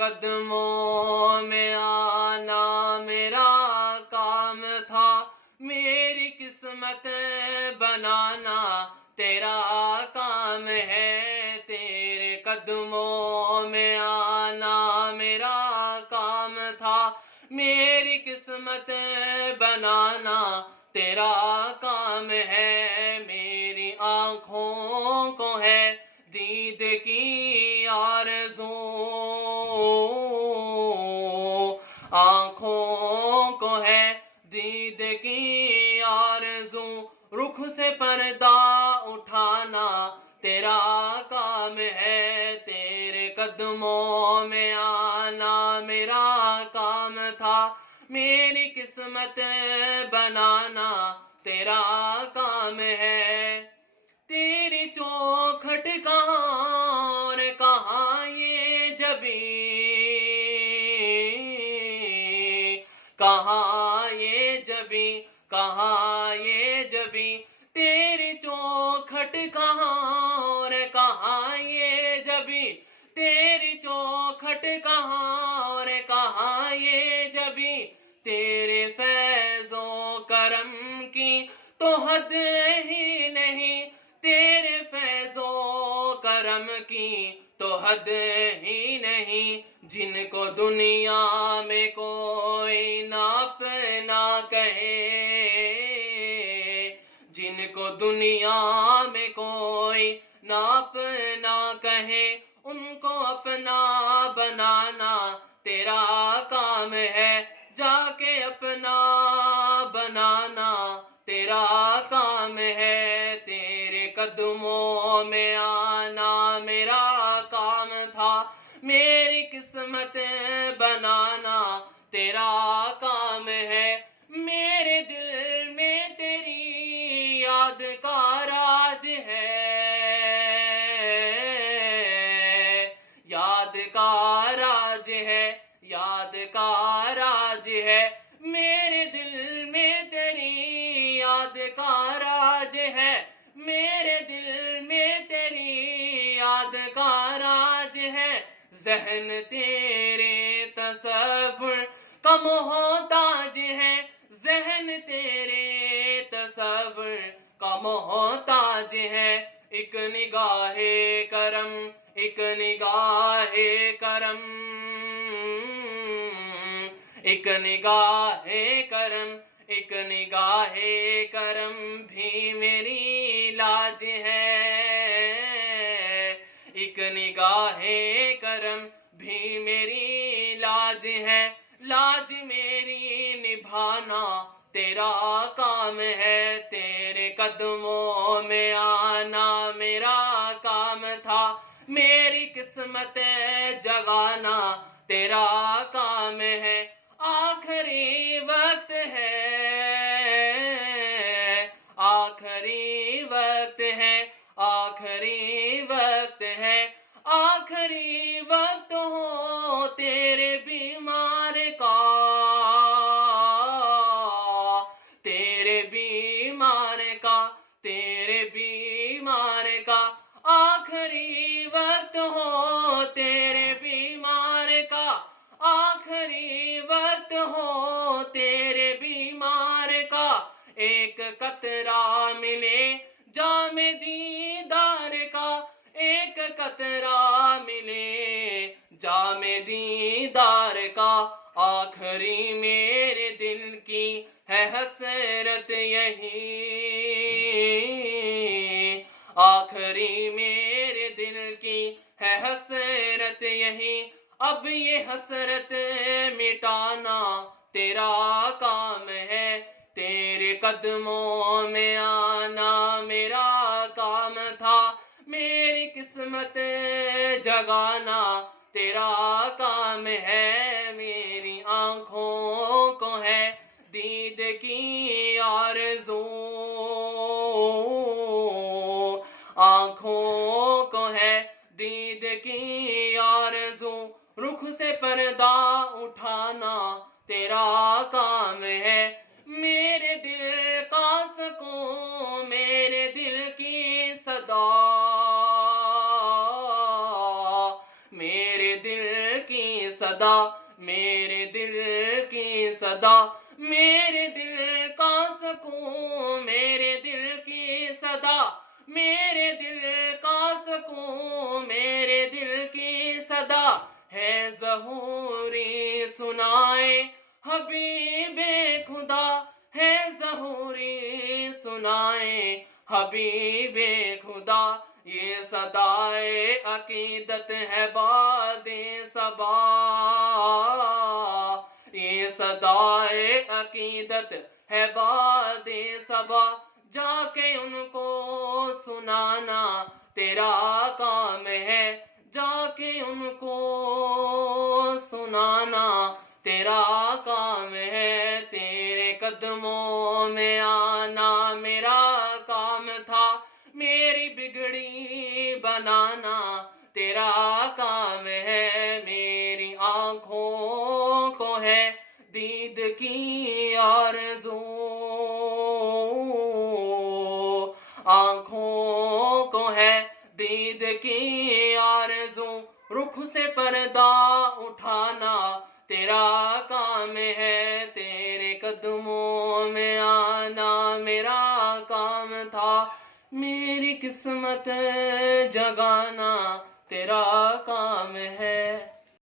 कदमों में आना मेरा काम था, मेरी किस्मत बनाना तेरा काम है। तेरे कदमों में आना मेरा काम था, मेरी किस्मत बनाना तेरा काम है। मेरी आँखों को है दीद की आरज़ू, आँखों को है दीद की आरज़ू, रुख से पर्दा उठाना तेरा काम है। तेरे कदमों में आना मेरा काम था, मेरी किस्मत बनाना तेरा काम है। तेरी चौखट कहाँ और कहाँ ये जबी, कहाँ ये जबी, कहाँ ये जबी। तेरी चौखट कहाँ और कहाँ ये जबी, तेरी चौखट कहाँ और कहाँ ये जबी। तेरे फैज़ो करम की तो हद ही नहीं, तेरे फैज़ो करम की तो हद ही नहीं। जिनको दुनिया में कोई नाप ना कहे, जिनको दुनिया में कोई नाप ना कहे, उनको अपना बनाना तेरा काम है। जाके अपना बनाना तेरा काम है। तेरे कदमों में आना मेरा काम था, मेरी किस्मत बनाना तेरा काम है। मेरे दिल में तेरी याद का राज है, याद का राज है, याद का राज है। मेरे दिल में तेरी याद का राज है, मेरे दिल में तेरी याद का राज है। ज़हन तेरे तसव्वुर का मोहताज है, ज़हन तेरे तसव्वुर का मोहताज है। एक निगाहे करम, एक निगाहे करम, एक निगाहे करम, एक निगाहे करम भी मेरी लाज है। एक निगाहे करम भी मेरी लाज है। लाज मेरी निभाना तेरा काम है। तेरे कदमों में आना मेरा काम था, मेरी किस्मत जगाना तेरा काम है। आखिरी वक्त है, आखिरी वक्त है, आखिरी वक्त है। आखिरी वक्त हो तेरे बीमार का, तेरे बीमार का, तेरे बीमार का। आखिरी वक्त हो तेरे बीमार का, आखिरी वक्त हो तेरे बीमार का। एक कतरा मिले जामे दीदार का, एक कतरा मिले जामे दीदार का। आखिरी मेरे दिल की है हसरत यही, आखिरी मेरे दिल की है हसरत यही। अब ये हसरत मिटाना तेरा काम है। तेरे कदमों में आना मेरा काम था, मेरी किस्मत जगाना तेरा काम है। मेरी आँखों को है दीद की आरज़ू, आँखों को है दीद की आरज़ू, रुख से पर्दा उठाना तेरा काम है। मेरे दिल का सुकून, मेरे दिल की सदा, मेरे दिल की सदा, मेरे दिल की सदा, मेरे दिल का सुकून, मेरे दिल की सदा, मेरे दिल का सुकून, मेरे दिल की सदा है ज़हूरी सुनाए हबीबे खुदा, है ज़हूरी सुनाए हबीबे खुदा। ये सदाए अकीदत है बादे सबा, ये सदाए अकीदत है बादे सबा, जाके उनको सुनाना तेरा काम है, जाके उनको सुनाना तेरा काम है। तेरे कदमों में आना मेरा काम था, मेरी बिगड़ी बनाना तेरा काम है। मेरी आंखों को है दीद की आरज़ू, आंखों को है दीद की आरज़ू, रुख से पर्दा उठाना तेरा काम है। तेरे कदमों में आना मेरा काम था, मेरी किस्मत जगाना तेरा काम है।